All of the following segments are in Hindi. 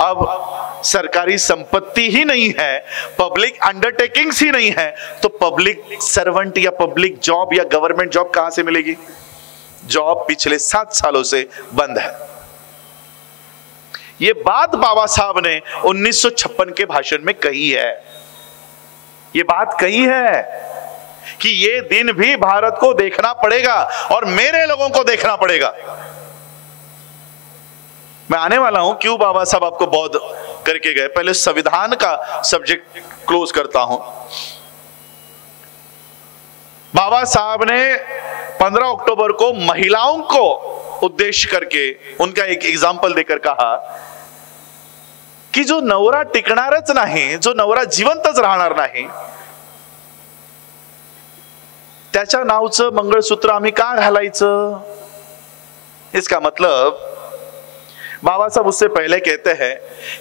अब सरकारी संपत्ति ही नहीं है, पब्लिक अंडरटेकिंग्स ही नहीं है, तो पब्लिक सर्वेंट या पब्लिक जॉब या गवर्नमेंट जॉब कहां से मिलेगी? जॉब पिछले 7 सालों से बंद है। ये बात बाबा साहब ने 1956 के भाषण में कही है। ये बात कही है कि ये दिन भी भारत को देखना पड़ेगा और मेरे लोगों को देखना पड़ेगा। मैं आने वाला हूं क्यों बाबा साहब आपको बौद्ध करके गए। पहले संविधान का सब्जेक्ट क्लोज करता हूं। बाबा साहब ने 15 अक्टूबर को महिलाओं को उद्देश्य करके उनका एक एग्जाम्पल देकर कहा की जो नवरा टिकणारच नाही, जो नवरा जिवंतच राहणार नाही, त्याच्या नावचं मंगळसूत्र आम्ही का घालायचं? इसका मतलब बाबा साहब उससे पहले कहते हैं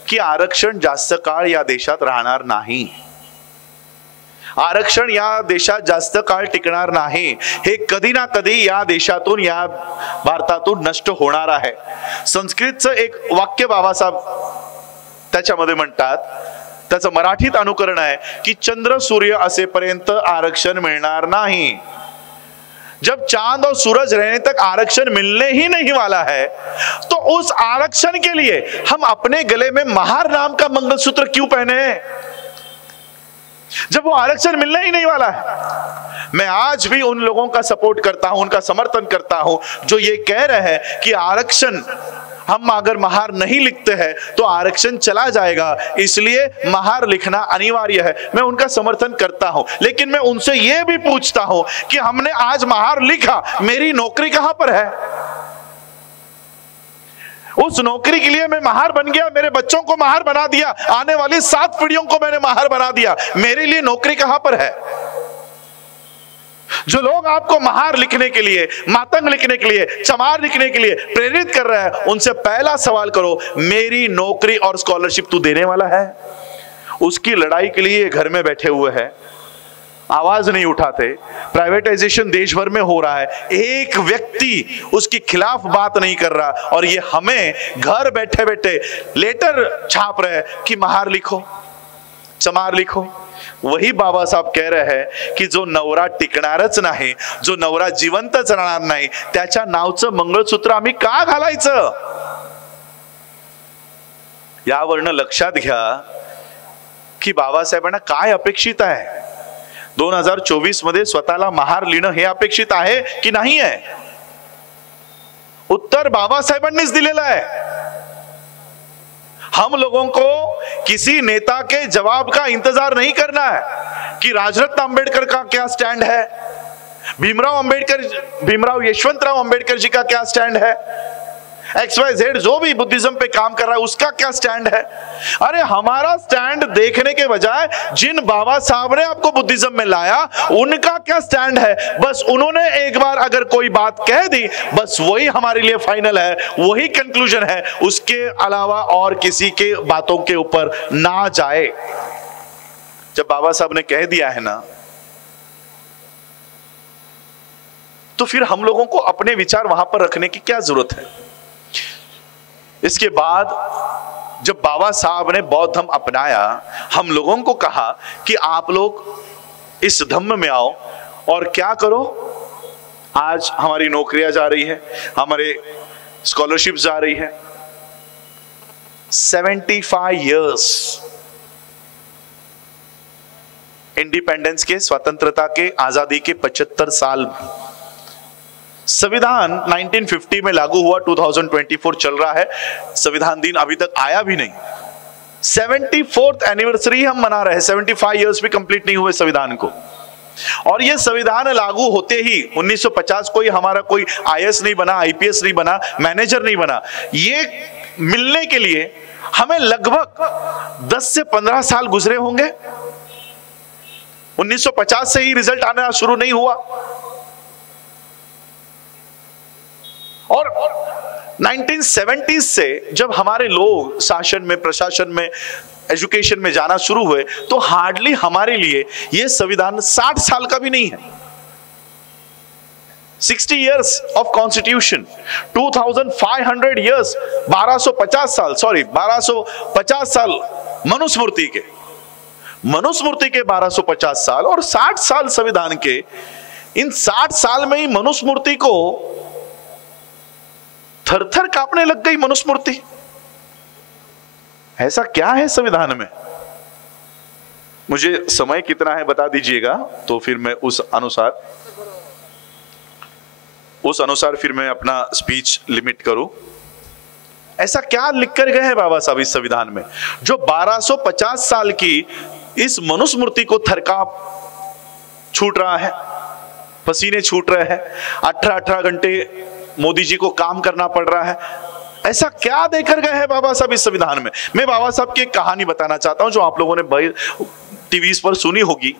कि आरक्षण जास्त काळ या देशात राहणार नाही, आरक्षण या देशात जास्त काळ टिकणार नाही, हे कधी ना कधी या देशातून या भारतातून नष्ट होणार आहे। संस्कृतचं एक वाक्य बाबा साहब त्याच्यामध्ये म्हणतात, त्याचं मराठीत अनुकरण आहे की चंद्र सूर्य असेपर्यंत आरक्षण मिळणार नहीं। जब चांद और सूरज रहने तक आरक्षण मिलने ही नहीं वाला है, तो उस आरक्षण के लिए हम अपने गले में महार नाम का मंगलसूत्र क्यों पहने, जब वो आरक्षण मिलने ही नहीं वाला है। मैं आज भी उन लोगों का सपोर्ट करता हूं, उनका समर्थन करता हूं जो ये कह रहे हैं कि आरक्षण हम अगर महार नहीं लिखते हैं तो आरक्षण चला जाएगा, इसलिए महार लिखना अनिवार्य है। मैं उनका समर्थन करता हूं, लेकिन मैं उनसे यह भी पूछता हूं कि हमने आज महार लिखा, मेरी नौकरी कहां पर है? उस नौकरी के लिए मैं महार बन गया, मेरे बच्चों को महार बना दिया, आने वाली 7 पीढ़ियों को मैंने महार बना दिया, मेरे लिए नौकरी कहां पर है? जो लोग आपको महार लिखने के लिए, मातंग लिखने के लिए, चमार लिखने के लिए प्रेरित कर रहे हैं, उनसे पहला सवाल करो, मेरी नौकरी और स्कॉलरशिप तू देने वाला है? उसकी लड़ाई के लिए घर में बैठे हुए हैं, आवाज नहीं उठाते। प्राइवेटाइजेशन देश भर में हो रहा है, एक व्यक्ति उसके खिलाफ बात नहीं कर रहा, और ये हमें घर बैठे बैठे लेटर छाप रहे कि महार लिखो, चमार लिखो। वही बाबा साहब कह रहे हैं की जो नवरा टिकणारच नाही, जो नवरा जिवंतच राहणार नाही, त्याच्या नावचं मंगळसूत्र आम्ही का घालायचं? यावरनं लक्षात घ्या की बाबासाहेबांना काय अपेक्षित आहे। 2024 मध्ये स्वतःला महार लिहिणं हे अपेक्षित आहे की नाही आहे? उत्तर बाबासाहेबांनीच दिलेलं आहे। हम लोगों को किसी नेता के जवाब का इंतजार नहीं करना है कि राजरत्न अंबेडकर का क्या स्टैंड है, भीमराव यशवंतराव अंबेडकर जी का क्या स्टैंड है, XYZ जो भी बुद्धिज्म पे काम कर रहा है उसका क्या स्टैंड है। अरे हमारा स्टैंड देखने के बजाय जिन बाबा साहब ने आपको बुद्धिज्म में लाया उनका क्या स्टैंड है, बस उन्होंने एक बार अगर कोई बात कह दी बस वही हमारे लिए फाइनल है, वही कंक्लूजन है, उसके अलावा और किसी के बातों के ऊपर ना जाए। जब बाबा साहब ने कह दिया है ना, तो फिर हम लोगों को अपने विचार वहां पर रखने की क्या जरूरत है। इसके बाद जब बाबा साहब ने बौद्ध धर्म अपनाया, हम लोगों को कहा कि आप लोग इस धम्म में आओ और क्या करो। आज हमारी नौकरियां जा रही है, हमारे स्कॉलरशिप जा रही है। 75 इयर्स इंडिपेंडेंस के, स्वतंत्रता के, आजादी के 75 साल। संविधान 1950 में लागू हुआ, 2024 चल रहा है, संविधान दिन अभी तक आया भी नहीं। 74th एनिवर्सरी हम मना रहे हैं, 75 इयर्स भी कंप्लीट नहीं हुए संविधान को। और ये संविधान लागू होते ही 1950 कोई हमारा कोई IAS नहीं बना, IPS नहीं बना, मैनेजर नहीं बना। ये मिलने के लिए हमें लगभग 10 से 15 साल गुजरे होंगे। 1950 से ही रिजल्ट आना शुरू नहीं हुआ, और 1970s से जब हमारे लोग शासन में, प्रशासन में, एजुकेशन में जाना शुरू हुए तो हार्डली हमारे लिए यह संविधान 60 साल का भी नहीं है। 60 years of constitution, 2500 years, 1250 साल, सॉरी 1250 साल मनुस्मृति के 1250 साल और 60 साल संविधान के। इन 60 साल में ही मनुस्मृति को थरथर कांपने लग गई मनुस्मृति। ऐसा क्या है संविधान में? मुझे समय कितना है बता दीजिएगा, तो फिर मैं उस अनुसार फिर मैं अपना स्पीच लिमिट करूं। ऐसा क्या लिख कर गए हैं बाबा साहब इस संविधान में, जो 1250 साल की इस मनुस्मृति को थरकाप छूट रहा है, पसीने छूट रहे हैं, 18-18 घंटे मोदी जी को काम करना पड़ रहा है। ऐसा क्या देकर गए हैं बाबा साहब इस संविधान में? मैं बाबा साहब की एक कहानी बताना चाहता हूं जो आप लोगों ने टीवी पर सुनी होगी।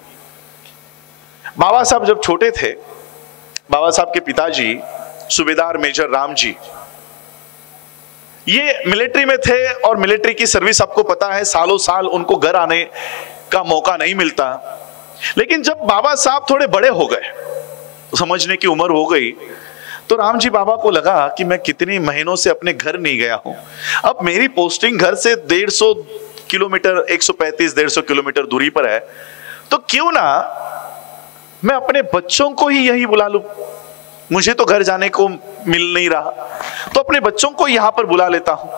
बाबा साहब जब छोटे थे, बाबा साहब के पिताजी सूबेदार मेजर राम जी, ये मिलिट्री में थे और मिलिट्री की सर्विस आपको पता है, सालों साल उनको घर आने का मौका नहीं मिलता। लेकिन जब बाबा साहब थोड़े बड़े हो गए, समझने की उम्र हो गई, तो राम जी बाबा को लगा कि मैं कितने महीनों से अपने घर नहीं गया हूं, अब मेरी पोस्टिंग घर से 150 किलोमीटर 135-150 किलोमीटर दूरी पर है, तो क्यों ना मैं अपने बच्चों को ही यही बुला लूं। मुझे तो घर जाने को मिल नहीं रहा, तो अपने बच्चों को यहां पर बुला लेता हूं।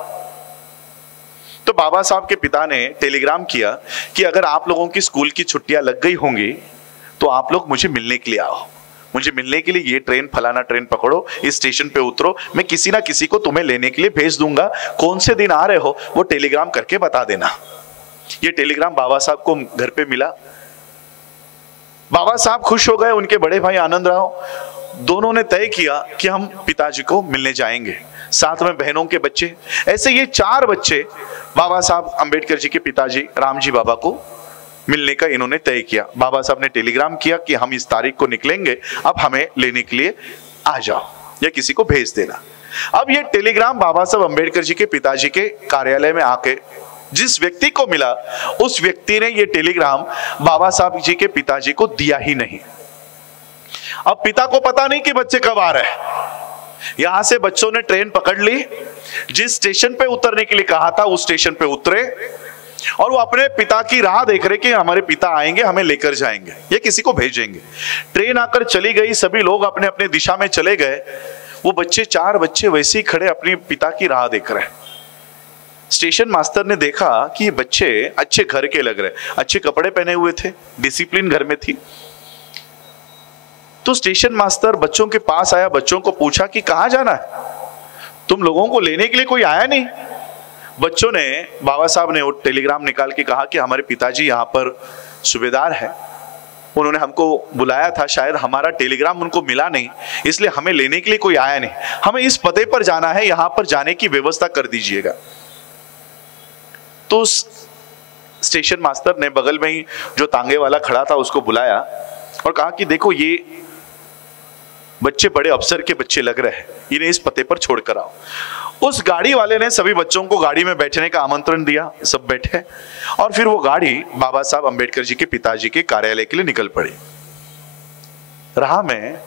तो बाबा साहब के पिता ने टेलीग्राम किया कि अगर आप लोगों की स्कूल की छुट्टियां लग गई होंगी तो आप लोग मुझे मिलने के लिए आओ, मुझे मिलने के लिए ये ट्रेन, फलाना ट्रेन पकड़ो, इस स्टेशन पे उतरो, मैं किसी ना किसी को तुम्हें लेने के लिए भेज दूंगा, कौन से दिन आ रहे हो वो टेलीग्राम करके बता देना। ये टेलीग्राम बाबा साहब को घर पे मिला। बाबा साहब खुश हो गए, उनके बड़े भाई आनंद राव, दोनों ने तय किया कि हम पिताजी को मिलने जाएंगे, साथ में बहनों के बच्चे। ऐसे ये 4 बच्चे बाबा साहब अंबेडकर जी के पिताजी राम जी बाबा को मिलने का इन्होंने तय किया। बाबा साहब ने टेलीग्राम किया कि हम इस तारीख को निकलेंगे, अब हमें लेने के लिए आ जाओ या किसी को भेज देना। अब ये टेलीग्राम बाबा साहब अंबेडकर जी के पिताजी के कार्यालय में आके जिस व्यक्ति को मिला, उस व्यक्ति ने ये टेलीग्राम बाबा साहब जी के पिताजी को दिया ही नहीं। अब पिता को पता नहीं कि बच्चे कब आ रहे हैं। यहां से बच्चों ने ट्रेन पकड़ ली, जिस स्टेशन पे उतरने के लिए कहा था उस स्टेशन पे उतरे और वो अपने पिता की राह देख रहे कि हमारे पिता आएंगे, हमें लेकर जाएंगे या किसी को भेजेंगे। ट्रेन आकर चली गई, सभी लोग अपने अपने दिशा में चले गए। वो बच्चे 4 बच्चे वैसे ही खड़े अपने पिता की राह देख रहे हैं। स्टेशन मास्टर ने देखा कि ये बच्चे अच्छे घर के लग रहे, अच्छे कपड़े पहने हुए थे, डिसिप्लिन घर में थी। तो स्टेशन मास्टर बच्चों के पास आया, बच्चों को पूछा कि कहां जाना है, तुम लोगों को लेने के लिए कोई आया नहीं? बच्चों ने, बाबा साहब ने वो टेलीग्राम निकाल के कहा कि हमारे पिताजी यहाँ पर सूबेदार है, उन्होंने हमको बुलाया था, शायद हमारा टेलीग्राम उनको मिला नहीं, इसलिए हमें लेने के लिए कोई आया नहीं, हमें इस पते पर जाना है, यहाँ पर जाने की व्यवस्था कर दीजिएगा। तो स्टेशन मास्टर ने बगल में ही जो तांगे वाला खड़ा था उसको बुलाया और कहा कि देखो ये बच्चे बड़े अफसर के बच्चे लग रहे हैं, इन्हें इस पते पर छोड़कर आओ। उस गाड़ी वाले ने सभी बच्चों को गाड़ी में बैठने का आमंत्रण दिया, सब बैठे और फिर वो गाड़ी बाबा साहब अंबेडकर जी के पिताजी के कार्यालय के लिए निकल पड़ी। राह में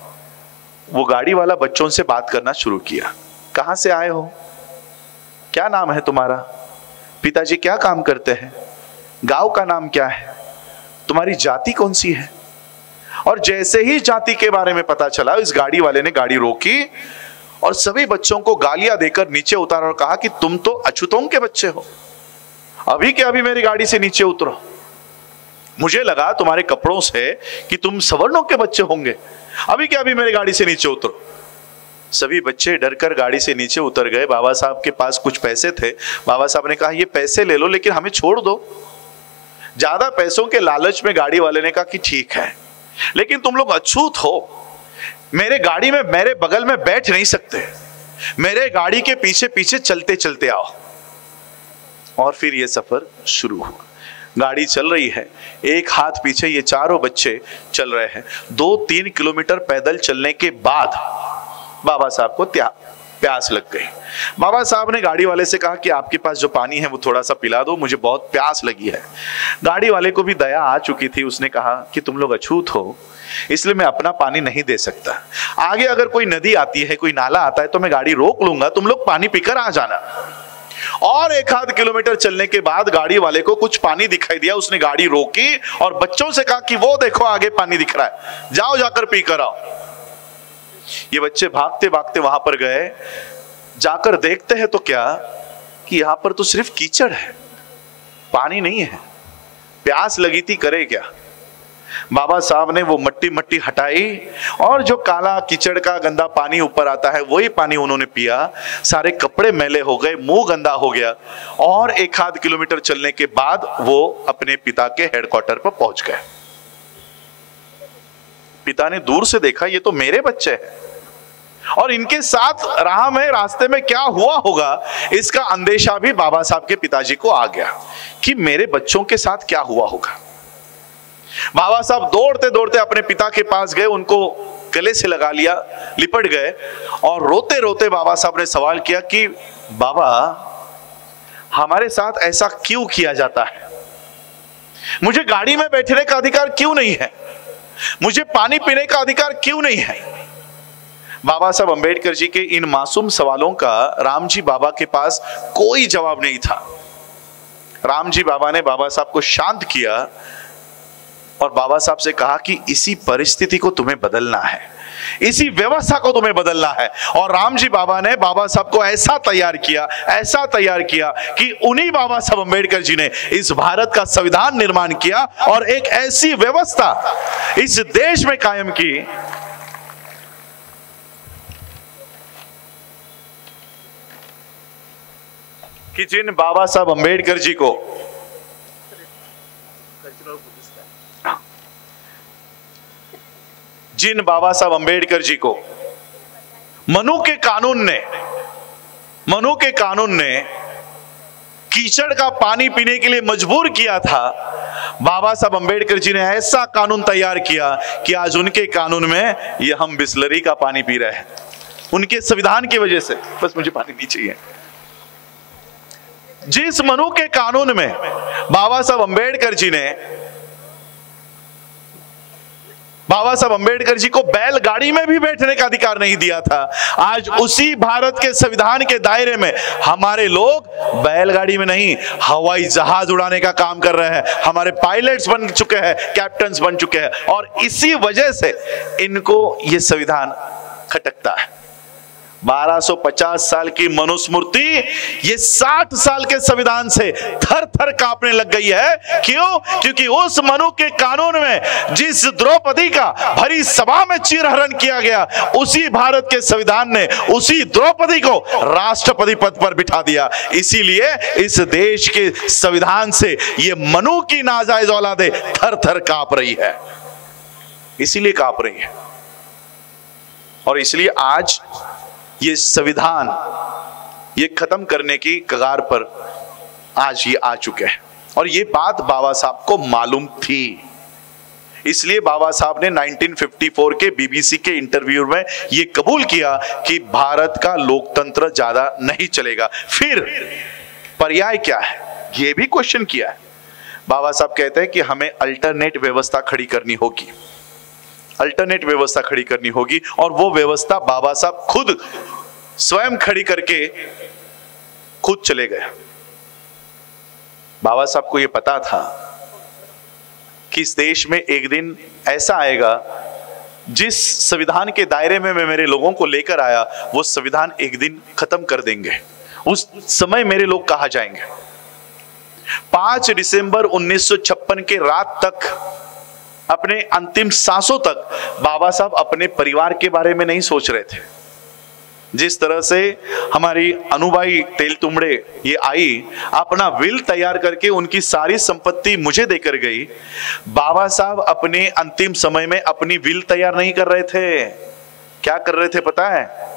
वो गाड़ी वाला बच्चों से बात करना शुरू किया, कहां से आए हो, क्या नाम है तुम्हारा, पिताजी क्या काम करते हैं, गांव का नाम क्या है, तुम्हारी जाति कौन सी है। और जैसे ही जाति के बारे में पता चला, इस गाड़ी वाले ने गाड़ी रोकी और सभी बच्चों को गालियां देकर नीचे उतारा और कहा कि तुम तो अछूतों के बच्चे हो, अभी के अभी मेरी गाड़ी से नीचे उतरो। मुझे लगा तुम्हारे कपड़ों से कि तुम सवर्णों के बच्चे होंगे, अभी के अभी मेरी गाड़ी से नीचे उतरो। सभी बच्चे डरकर गाड़ी से नीचे उतर गए। बाबा साहब के पास कुछ पैसे थे, बाबा साहब ने कहा ये पैसे ले लो लेकिन हमें छोड़ दो। ज्यादा पैसों के लालच में गाड़ी वाले ने कहा कि ठीक है, लेकिन तुम लोग अछूत हो, मेरे गाड़ी में मेरे बगल में बैठ नहीं सकते, मेरे गाड़ी के पीछे पीछे चलते चलते आओ। और फिर ये सफर शुरू हुआ। गाड़ी चल रही है, एक हाथ पीछे ये चारों बच्चे चल रहे हैं। 2-3 किलोमीटर पैदल चलने के बाद बाबा साहब को प्यास लग गई। बाबा साहब ने गाड़ी वाले से कहा कि आपके पास जो पानी है वो थोड़ा सा पिला दो, मुझे बहुत प्यास लगी है। गाड़ी वाले को भी दया आ चुकी थी, उसने कहा कि तुम लोग अछूत हो, इसलिए मैं अपना पानी नहीं दे सकता, आगे अगर कोई नदी आती है, कोई नाला आता है तो मैं गाड़ी रोक लूंगा, तुम लोग पानी पीकर आ जाना। और 1-8 किलोमीटर चलने के बाद गाड़ी वाले को कुछ पानी दिखाई दिया, उसने गाड़ी रोकी और बच्चों से कहा कि वो देखो आगे पानी दिख रहा है, जाओ जाकर पी कर आओ। ये बच्चे भागते भागते वहां पर गए, जाकर देखते हैं तो क्या कि यहां पर तो सिर्फ कीचड़ है, पानी नहीं है। प्यास लगी थी, करे क्या। बाबा साहब ने वो मट्टी हटाई और जो काला कीचड़ का गंदा पानी ऊपर आता है वही पानी उन्होंने पिया। सारे कपड़े मैले हो गए, मुंह गंदा हो गया और 1-8 किलोमीटर चलने के बाद वो अपने पिता के हेडक्वार्टर पर पहुंच गए। पिता ने दूर से देखा, ये तो मेरे बच्चे हैं और इनके साथ राह में, रास्ते में क्या हुआ होगा इसका अंदेशा भी बाबा साहब के पिताजी को आ गया कि मेरे बच्चों के साथ क्या हुआ होगा। बाबा साहब दौड़ते दौड़ते अपने पिता के पास गए, उनको गले से लगा लिया, लिपट गए और रोते रोते बाबा साहब ने सवाल किया कि बाबा, हमारे साथ ऐसा क्यों किया जाता है? मुझे गाड़ी में बैठने का अधिकार क्यों नहीं है? मुझे पानी पीने का अधिकार क्यों नहीं है? बाबा साहब अंबेडकर जी के इन मासूम सवालों का राम जी बाबा के पास कोई जवाब नहीं था। राम जी बाबा ने बाबा साहब को शांत किया और बाबा साहब से कहा कि इसी परिस्थिति को तुम्हें बदलना है, इसी व्यवस्था को तुम्हें बदलना है। और राम जी बाबा ने बाबा साहब को ऐसा तैयार किया कि उन्हीं बाबा साहब अंबेडकर जी ने इस भारत का संविधान निर्माण किया और एक ऐसी व्यवस्था इस देश में कायम की कि जिन बाबा साहब अंबेडकर जी को मनु के कानून ने कीचड़ का पानी पीने के लिए मजबूर किया था, बाबा साहब अंबेडकर जी ने ऐसा कानून तैयार किया कि आज उनके कानून में ये हम बिस्लरी का पानी पी रहे हैं, उनके संविधान की वजह से। बस मुझे पानी नहीं चाहिए। जिस मनु के कानून में बाबा साहब अंबेडकर जी को बैलगाड़ी में भी बैठने का अधिकार नहीं दिया था, आज उसी भारत के संविधान के दायरे में हमारे लोग बैलगाड़ी में नहीं, हवाई जहाज उड़ाने का काम कर रहे हैं। हमारे पायलट्स बन चुके हैं, कैप्टन्स बन चुके हैं और इसी वजह से इनको यह संविधान खटकता है। 1250 साल की मनुस्मृति ये 60 साल के संविधान से थर थर कांपने लग गई है। क्यों? क्योंकि उस मनु के कानून में जिस द्रौपदी का भरी सभा में चीरहरण किया गया, उसी भारत के संविधान ने उसी द्रौपदी को राष्ट्रपति पद पर बिठा दिया। इसीलिए इस देश के संविधान से ये मनु की नाजायज औलादे थर थर कांप रही है, इसीलिए कांप रही है। और इसलिए आज ये संविधान ये खत्म करने की कगार पर आज ये आ चुके हैं और ये बात बाबा साहब को मालूम थी। इसलिए बाबा साहब ने 1954 के बीबीसी के इंटरव्यू में ये कबूल किया कि भारत का लोकतंत्र ज्यादा नहीं चलेगा। फिर पर्याय क्या है, ये भी क्वेश्चन किया है। बाबा साहब कहते हैं कि हमें अल्टरनेट व्यवस्था खड़ी करनी होगी, अल्टरनेट व्यवस्था खड़ी करनी होगी और वो व्यवस्था बाबा साहब खुद स्वयं खड़ी करके खुद चले गए। बाबा साहब को ये पता था कि इस देश में एक दिन ऐसा आएगा जिस संविधान के दायरे में मैं मेरे लोगों को लेकर आया वो संविधान एक दिन खत्म कर देंगे। उस समय मेरे लोग कहाँ जाएंगे? 5 दिसंबर 1956 के रात तक, अपने अंतिम सांसों तक बाबा साहब अपने परिवार के बारे में नहीं सोच रहे थे। जिस तरह से हमारी अनुबाई तेलतुंबड़े ये आई, अपना विल तैयार करके उनकी सारी संपत्ति मुझे देकर गई, बाबा साहब अपने अंतिम समय में अपनी विल तैयार नहीं कर रहे थे। क्या कर रहे थे पता है?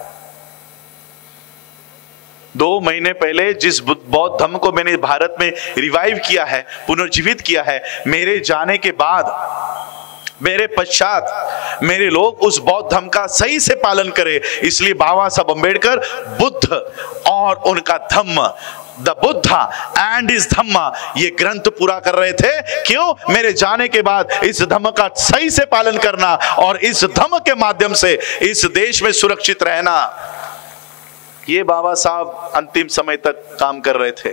2 महीने पहले जिस बौद्ध धर्म को मैंने भारत में रिवाइव किया है, पुनर्जीवित किया है, मेरे जाने के बाद, मेरे पश्चात मेरे लोग उस बौद्ध धर्म का सही से पालन करें। इसलिए बाबा साहब अंबेडकर बुद्ध और उनका धम्म, द बुद्धा एंड इस धम्मा, ये ग्रंथ पूरा कर रहे थे। क्यों? मेरे जाने के बाद इस धम्म का सही से पालन करना और इस धम्म के माध्यम से इस देश में सुरक्षित रहना। ये बाबा साहब अंतिम समय तक काम कर रहे थे।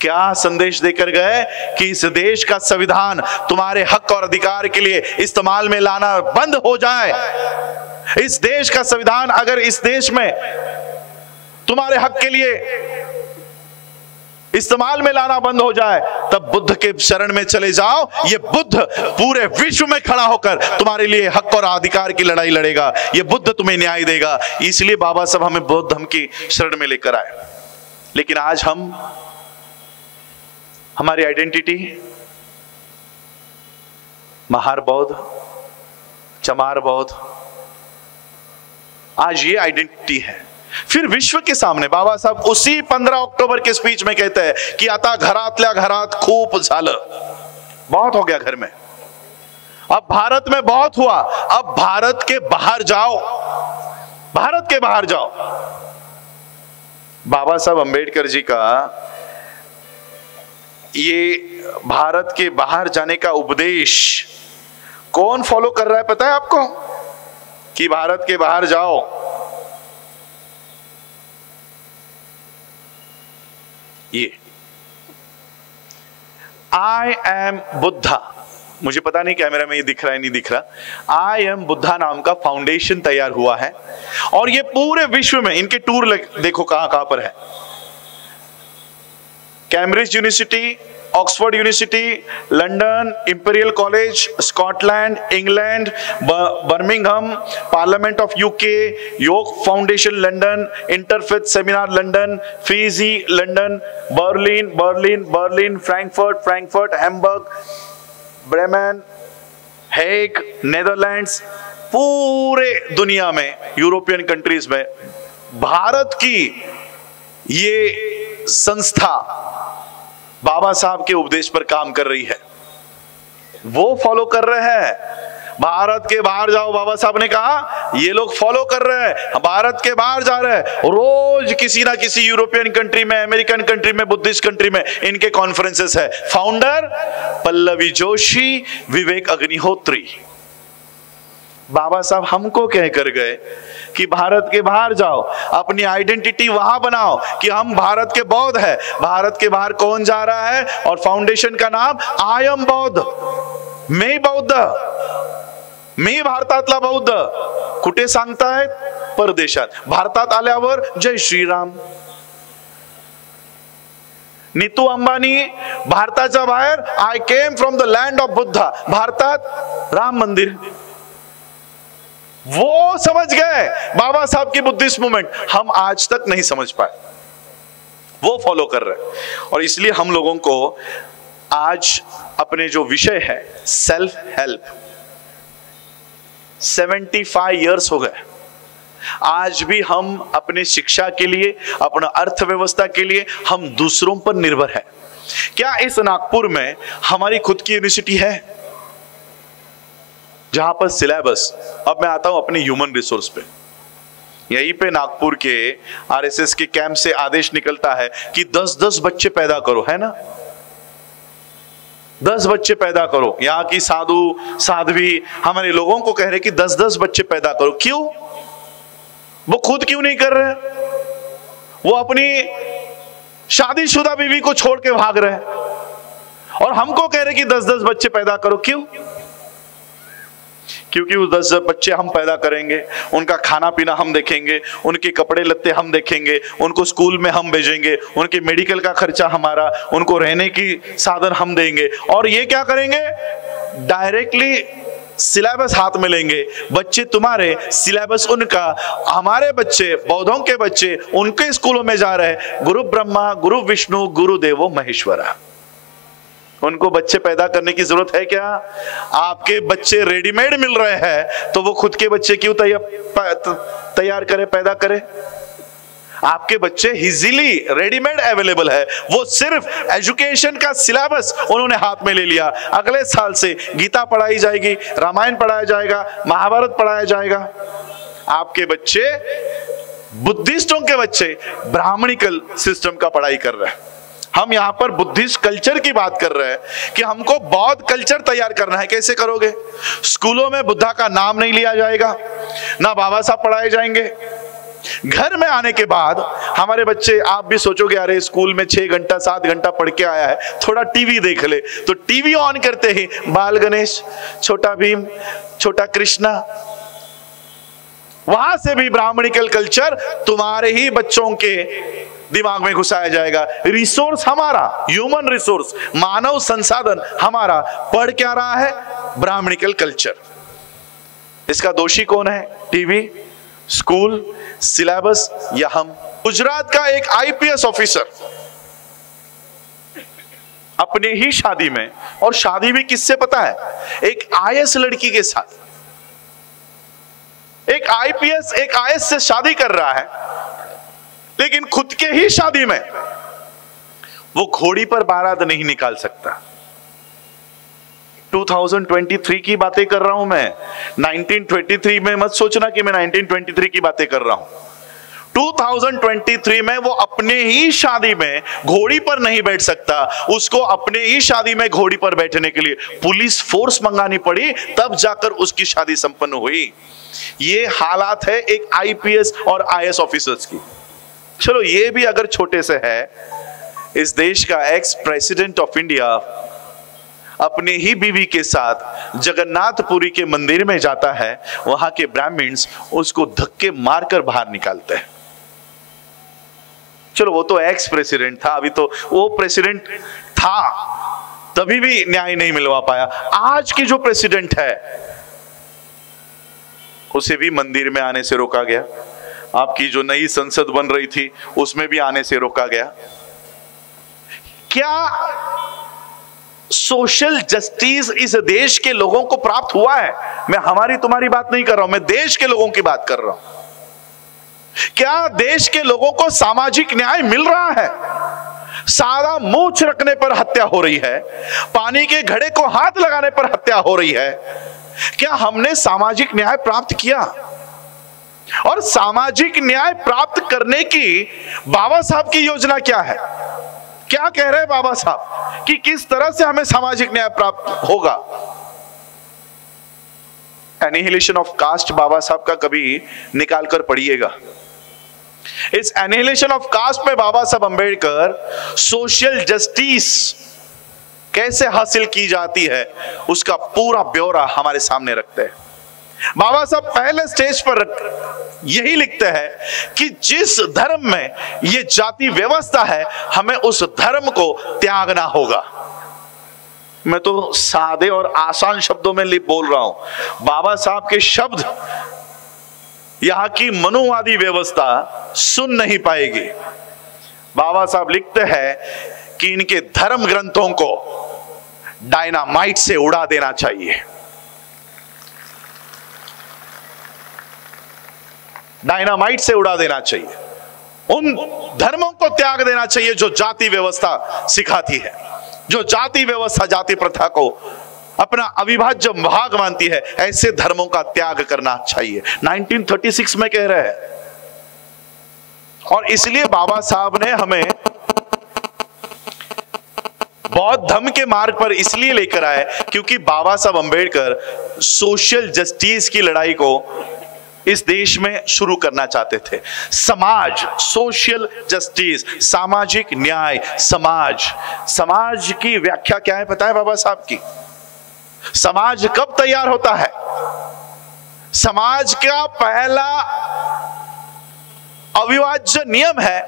क्या संदेश देकर गए कि इस देश का संविधान तुम्हारे हक और अधिकार के लिए इस्तेमाल में लाना बंद हो जाए। इस देश का संविधान अगर इस देश में तुम्हारे हक के लिए इस्तेमाल में लाना बंद हो जाए, तब बुद्ध के शरण में चले जाओ। ये बुद्ध पूरे विश्व में खड़ा होकर तुम्हारे लिए हक और अधिकार की लड़ाई लड़ेगा। ये बुद्ध तुम्हें न्याय देगा। इसलिए बाबा साहब हमें बौद्ध धर्म की शरण में लेकर आए। लेकिन आज हमारी आइडेंटिटी महार बौद्ध, चमार बौद्ध, आज ये आइडेंटिटी है। फिर विश्व के सामने बाबा साहब उसी 15 अक्टूबर के स्पीच में कहते हैं कि आता घरातल्या घरात खूप झालं, बहुत हो गया घर में, अब भारत में बहुत हुआ, अब भारत के बाहर जाओ, भारत के बाहर जाओ। बाबा साहब अंबेडकर जी का ये भारत के बाहर जाने का उपदेश कौन फॉलो कर रहा है पता है आपको? कि भारत के बाहर जाओ। ये आई एम बुद्धा, मुझे पता नहीं कैमरा में ये दिख रहा है नहीं दिख रहा, आई एम बुद्धा नाम का फाउंडेशन तैयार हुआ है और ये पूरे विश्व में इनके टूर देखो कहां कहां पर है। Cambridge university, Oxford university, London, imperial college, Scotland, England, Birmingham, parliament of UK, Yog foundation London, interfaith seminar London, Fiji London, Berlin Berlin Berlin, Frankfurt Frankfurt, Hamburg, Bremen, Hague, Netherlands, पूरे दुनिया में यूरोपियन कंट्रीज में भारत की ये संस्था बाबा साहब के उपदेश पर काम कर रही है। वो फॉलो कर रहे हैं। भारत के बाहर जाओ, बाबा साहब ने कहा, ये लोग फॉलो कर रहे हैं, भारत के बाहर जा रहे हैं। रोज किसी ना किसी यूरोपियन कंट्री में, अमेरिकन कंट्री में, बुद्धिस्ट कंट्री में इनके कॉन्फ्रेंसेस है। फाउंडर पल्लवी जोशी, विवेक अग्निहोत्री। बाबा साहब हमको कह कर गए कि भारत के बाहर जाओ, अपनी आइडेंटिटी वहां बनाओ कि हम भारत के बौद्ध है। भारत के बाहर कौन जा रहा है? और फाउंडेशन का नाम आई एम बौद्ध, मी बौद्ध, मी भारतातला बौद्ध। कुठे सांगतायत? परदेशात। भारतात आल्यावर जय श्रीराम। नीतू अंबानी भारताच्या बाहेर, I came from the land of Buddha, भारतात राम मंदिर। वो समझ गए बाबा साहब की बुद्धिस्ट मूवमेंट, हम आज तक नहीं समझ पाए। वो फॉलो कर रहे हैं। और इसलिए हम लोगों को आज अपने जो विषय है सेल्फ हेल्प, 75 इयर्स हो गए, आज भी हम अपने शिक्षा के लिए, अपना अर्थव्यवस्था के लिए हम दूसरों पर निर्भर है। क्या इस नागपुर में हमारी खुद की यूनिवर्सिटी है जहां पर सिलेबस, अब मैं आता हूं अपने ह्यूमन रिसोर्स पे, यहीं पे नागपुर के आरएसएस के कैंप से आदेश निकलता है कि 10-10 बच्चे पैदा करो, है ना, 10 बच्चे पैदा करो। यहाँ की साधु साध्वी हमारे लोगों को कह रहे कि 10-10 बच्चे पैदा करो। क्यों? वो खुद क्यों नहीं कर रहे? वो अपनी शादीशुदा बीवी को छोड़ के भाग रहे और हमको कह रहे कि 10-10 बच्चे पैदा करो। क्यों? क्योंकि वो 10 बच्चे हम पैदा करेंगे, उनका खाना पीना हम देखेंगे, उनके कपड़े लत्ते हम देखेंगे, उनको स्कूल में हम भेजेंगे, उनके मेडिकल का खर्चा हमारा, उनको रहने की साधन हम देंगे। और ये क्या करेंगे? डायरेक्टली सिलेबस हाथ में लेंगे। बच्चे तुम्हारे, सिलेबस उनका। हमारे बच्चे, बौद्धों के बच्चे उनके स्कूलों में जा रहे हैं। गुरु ब्रह्मा, गुरु विष्णु, गुरु देवो महेश्वरा। उनको बच्चे पैदा करने की जरूरत है क्या? आपके बच्चे रेडीमेड मिल रहे हैं तो वो खुद के बच्चे क्यों तैयार करे, पैदा करे? आपके बच्चे इजीली रेडीमेड अवेलेबल है, वो सिर्फ एजुकेशन का सिलेबस उन्होंने हाथ में ले लिया। अगले साल से गीता पढ़ाई जाएगी, रामायण पढ़ाया जाएगा, महाभारत पढ़ाया जाएगा। आपके बच्चे, बुद्धिस्टों के बच्चे ब्राह्मणिकल सिस्टम का पढ़ाई कर रहे हैं। हम यहां पर बुद्धिस्ट कल्चर की बात कर रहे हैं कि हमको बौद्ध कल्चर तैयार करना है। कैसे करोगे? स्कूलों में बुद्धा का नाम नहीं लिया जाएगा, ना बाबा साहब पढ़ाए जाएंगे। घर में आने के बाद हमारे बच्चे, आप भी सोचोगे अरे स्कूल में 6 घंटा 7 घंटा पढ़ के आया है, थोड़ा टीवी देख ले, तो टीवी ऑन करते ही बाल गणेश, छोटा भीम, छोटा कृष्णा, वहां से भी ब्राह्मणिकल कल्चर तुम्हारे ही बच्चों के दिमाग में घुसाया जाएगा। रिसोर्स हमारा, ह्यूमन रिसोर्स, मानव संसाधन हमारा पढ़ क्या रहा है? ब्राह्मणिकल कल्चर। इसका दोषी कौन है? टीवी, स्कूल, सिलेबस या हम? गुजरात का एक आईपीएस ऑफिसर अपने ही शादी में, और शादी भी किससे पता है? एक आईएएस लड़की के साथ। एक आईपीएस एक आईएएस से शादी कर रहा है, लेकिन खुद के ही शादी में वो घोड़ी पर बारात नहीं निकाल सकता। 2023 की बातें कर रहा हूं मैं, 1923 में मत सोचना कि मैं 1923 की बातें कर रहा हूं। 2023 में वो अपने ही शादी में घोड़ी पर नहीं बैठ सकता, उसको अपने ही शादी में घोड़ी पर बैठने के लिए पुलिस फोर्स मंगानी पड़ी, तब जाकर उसकी शादी संपन्न हुई। ये हालात है एक आईपीएस और आईएएस ऑफिसर्स की। चलो ये भी अगर छोटे से है, इस देश का एक्स प्रेसिडेंट ऑफ इंडिया अपनी ही बीवी के साथ जगन्नाथपुरी के मंदिर में जाता है, वहां के ब्राह्मण्स उसको धक्के मारकर बाहर निकालते हैं। चलो वो तो एक्स प्रेसिडेंट था, अभी तो वो प्रेसिडेंट था, तभी भी न्याय नहीं मिलवा पाया। आज की जो प्रेसिडेंट है उसे भी मंदिर में आने से रोका गया। आपकी जो नई संसद बन रही थी उसमें भी आने से रोका गया। क्या सोशल जस्टिस इस देश के लोगों को प्राप्त हुआ है? मैं हमारी तुम्हारी बात नहीं कर रहा हूं, मैं देश के लोगों की बात कर रहा हूं। क्या देश के लोगों को सामाजिक न्याय मिल रहा है? सादा मूंछ रखने पर हत्या हो रही है, पानी के घड़े को हाथ लगाने पर हत्या हो रही है। क्या हमने सामाजिक न्याय प्राप्त किया? और सामाजिक न्याय प्राप्त करने की बाबा साहब की योजना क्या है? क्या कह रहे हैं बाबा साहब कि किस तरह से हमें सामाजिक न्याय प्राप्त होगा? एनिहिलेशन ऑफ कास्ट बाबा साहब का कभी निकाल कर पढ़िएगा। इस एनिहिलेशन ऑफ कास्ट में बाबा साहब अंबेडकर सोशल जस्टिस कैसे हासिल की जाती है उसका पूरा ब्यौरा हमारे सामने रखते हैं। बाबा साहब पहले स्टेज पर यही लिखते हैं कि जिस धर्म में ये जाति व्यवस्था है, हमें उस धर्म को त्यागना होगा। मैं तो सादे और आसान शब्दों में बोल रहा हूं। बाबा साहब के शब्द यहां की मनुवादी व्यवस्था सुन नहीं पाएगी। बाबा साहब लिखते हैं कि इनके धर्म ग्रंथों को डायनामाइट से उड़ा देना चाहिए। डायनामाइट से उड़ा देना चाहिए। उन धर्मों को त्याग देना चाहिए जो जाति व्यवस्था सिखाती है, जो जाति व्यवस्था, जाति प्रथा को अपना अविभाज्य भाग मानती है। ऐसे धर्मों का त्याग करना चाहिए, 1936 में कह रहे हैं। और इसलिए बाबा साहब ने हमें बौद्ध धर्म के मार्ग पर इसलिए लेकर आए क्योंकि बाबा साहब अंबेडकर सोशल जस्टिस की लड़ाई को इस देश में शुरू करना चाहते थे। समाज, सोशल जस्टिस, सामाजिक न्याय, समाज की व्याख्या क्या है पता है बाबा साहब की? समाज कब तैयार होता है? समाज का पहला अविभाज्य नियम है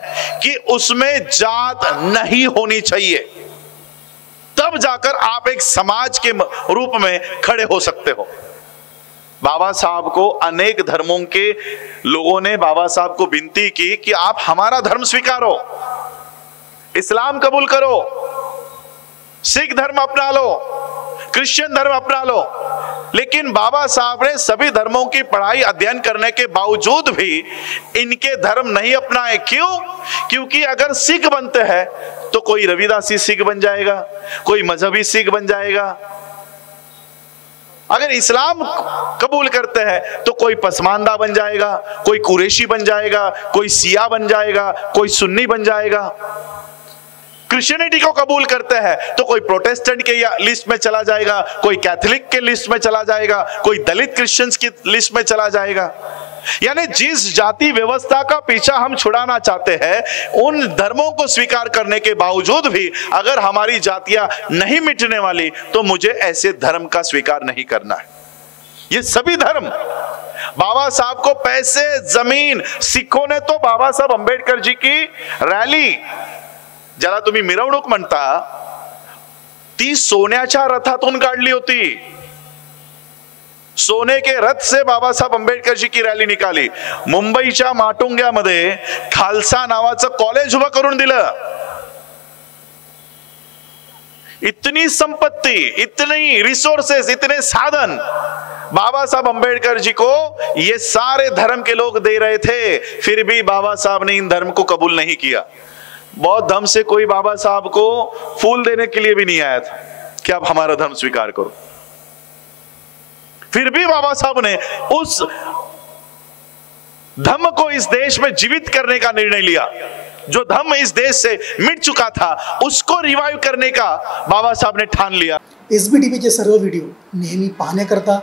कि उसमें जात नहीं होनी चाहिए, तब जाकर आप एक समाज के रूप में खड़े हो सकते हो। बाबा साहब को अनेक धर्मों के लोगों ने बाबा साहब को विनती की कि आप हमारा धर्म स्वीकारो, इस्लाम कबूल करो, सिख धर्म अपना लो, क्रिश्चियन धर्म अपना लो, लेकिन बाबा साहब ने सभी धर्मों की पढ़ाई अध्ययन करने के बावजूद भी इनके धर्म नहीं अपनाए। क्यों? क्योंकि अगर सिख बनते हैं तो कोई रविदासी सिख बन जाएगा, कोई मजहबी सिख बन जाएगा। अगर इस्लाम कबूल करते हैं तो कोई पसमानदा बन जाएगा, कोई कुरैशी बन जाएगा, कोई शिया बन जाएगा, कोई सुन्नी बन जाएगा। क्रिश्चियनिटी को कबूल करते हैं तो कोई प्रोटेस्टेंट के लिस्ट में चला जाएगा, कोई कैथोलिक के लिस्ट में चला जाएगा, कोई दलित क्रिश्चियंस की लिस्ट में चला जाएगा। यानी जिस जाति व्यवस्था का पीछा हम छुड़ाना चाहते हैं, उन धर्मों को स्वीकार करने के बावजूद भी अगर हमारी जातियां नहीं मिटने वाली तो मुझे ऐसे धर्म का स्वीकार नहीं करना है। ये सभी धर्म बाबा साहब को पैसे, जमीन, सिखों ने तो बाबा साहब अंबेडकर जी की रॅली, ज्याला तुम्ही मिरवणूक म्हणता, ती सोन्याच्या रथातून काढली होती। सोने के रथ से बाबा साहब अंबेडकर जी की रॅली निकाली। मुंबईच्या माटुंग्यामध्ये खालसा नावाचं कॉलेज उभं करून दिलं। इतनी संपत्ति, इतनी रिसोर्सेस, इतने साधन बाबा साहब अंबेडकर जी को ये सारे धर्म के लोग दे रहे थे, फिर भी बाबा साहब ने इन धर्म को कबूल नहीं किया। बौद्ध धर्म से कोई बाबा साहब को फूल देने के लिए भी नहीं आया था कि आप हमारा धर्म स्वीकार करो। फिर भी बाबा साहब ने उस धर्म को इस देश में जीवित करने का निर्णय लिया। जो धर्म इस देश से मिट चुका था उसको रिवाइव करने का बाबा साहब ने ठान लिया। SBTVचे सर्व व्हिडिओ नेहमी पाहण्याकरता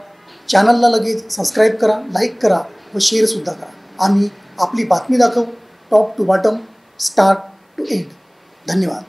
चॅनलला लगेच सबस्क्राईब करा, लाईक करा व शेअर सुद्धा करा। आम्ही आपली बातमी दाखवू, top to bottom, start to end. धन्यवाद।